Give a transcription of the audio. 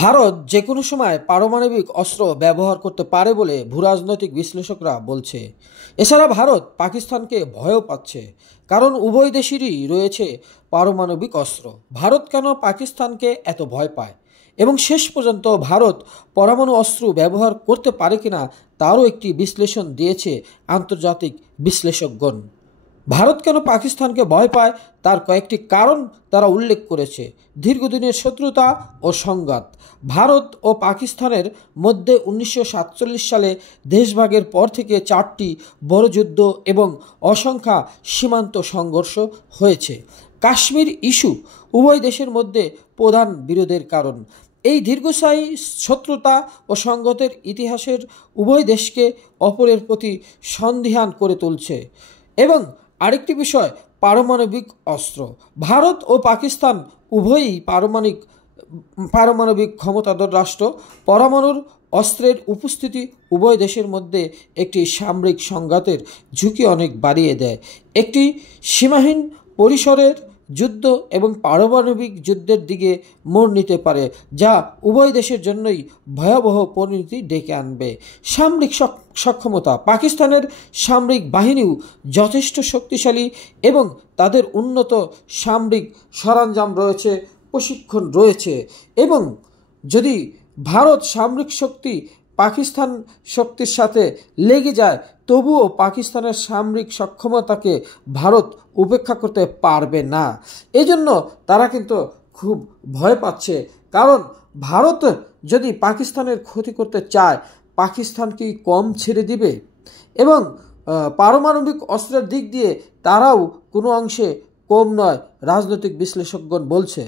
ভারত যেকোনো সময় পারমাণবিক অস্ত্র ব্যবহার করতে পারে বলে ভূরাজনৈতিক বিশ্লেষকরা বলছে। এছাড়া ভারত পাকিস্তানকে ভয়ও পাচ্ছে, কারণ উভয় দেশেরই রয়েছে পারমাণবিক অস্ত্র। ভারত কেন পাকিস্তানকে এত ভয় পায় এবং শেষ পর্যন্ত ভারত পরমাণু অস্ত্র ব্যবহার করতে পারে কিনা তারও একটি বিশ্লেষণ দিয়েছে আন্তর্জাতিক বিশ্লেষকগণ। ভারত কেন পাকিস্তানকে ভয় পায় তার কয়েকটি কারণ তারা উল্লেখ করেছে। দীর্ঘদিনের শত্রুতা ও সংঘাত। ভারত ও পাকিস্তানের মধ্যে 1947 সালে দেশভাগের পর থেকে 4টি বড় যুদ্ধ এবং অসংখ্য সীমান্ত সংঘর্ষ হয়েছে। কাশ্মীর ইস্যু উভয় দেশের মধ্যে প্রধান বিরোধের কারণ। এই দীর্ঘস্থায়ী শত্রুতা ও সংঘাতের ইতিহাসের উভয় দেশকে অপরের প্রতি সন্দিহান করে তুলছে। এবং আরেকটি বিষয়, পারমাণবিক অস্ত্র। ভারত ও পাকিস্তান উভয়ই পারমাণবিক ক্ষমতাধর রাষ্ট্র। পরমাণুর অস্ত্রের উপস্থিতি উভয় দেশের মধ্যে একটি সামরিক সংঘাতের ঝুঁকি অনেক বাড়িয়ে দেয়। একটি সীমাহীন পরিসরের যুদ্ধ এবং পারমাণবিক যুদ্ধের দিকে মোড় নিতে পারে, যা উভয় দেশের জন্যই ভয়াবহ পরিণতি ডেকে আনবে। সামরিক সক্ষমতা। পাকিস্তানের সামরিক বাহিনীও যথেষ্ট শক্তিশালী এবং তাদের উন্নত সামরিক সরঞ্জাম রয়েছে, প্রশিক্ষণ রয়েছে। এবং যদি ভারত সামরিক শক্তি পাকিস্তান শক্তির সাথে লেগে যায়, তবুও পাকিস্তানের সামরিক সক্ষমতাকে ভারত উপেক্ষা করতে পারবে না। এজন্য তারা কিন্তু খুব ভয় পাচ্ছে, কারণ ভারত যদি পাকিস্তানের ক্ষতি করতে চায়, পাকিস্তান কি কম ছেড়ে দিবে? এবং পারমাণবিক অস্ত্রের দিক দিয়ে তারাও কোনো অংশে কম নয়, রাজনৈতিক বিশ্লেষকগণ বলছে।